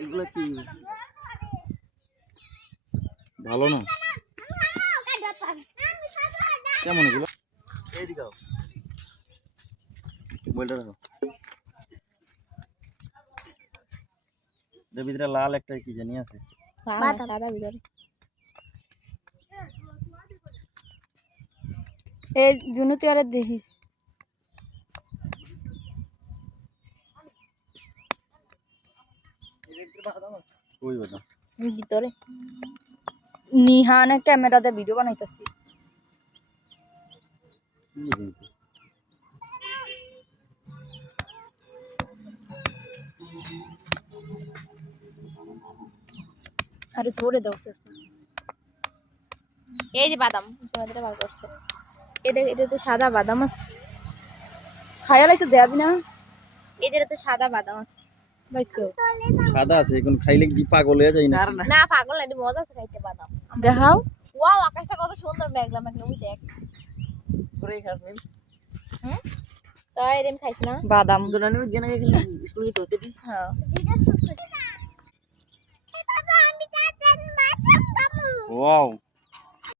এগুলা কি ভালো না? কেমন এগুলো? এইদিকে আও, মোবাইলটা রাখো। এর ভিতরে লাল একটা কি জানি আছে। সাদা ভিতরে এই জুনু তুই আরে দেখিস কই বাদাম? ভিতরে নিহানে ক্যামেরাতে ভিডিও বানাইতাছি। কি জিনিস? আরে জোরে দাও শেষে। এই যে বাদাম তোমাদের বার করছে। এটাতে সাদা বাদাম আছে। খাইয়া লাইছো দেবি না? এটাতে সাদা বাদাম আছে। পাইছো? সাদা আছে, এখন খাইলে কি পাগল হয়ে যায় না? না পাগল না, এটা মজা আছে খাইতে বাদাম। দেখাও। ওয়াও, আকাশটা কত সুন্দর, মেঘলা মেঘলা, ওই দেখ। তোরে খাস নি? হুম? তাই এরম খাইছ না? বাদাম। জানি ওই দিন আগে স্কুলে তো তেটি। হ্যাঁ। ওয়াও।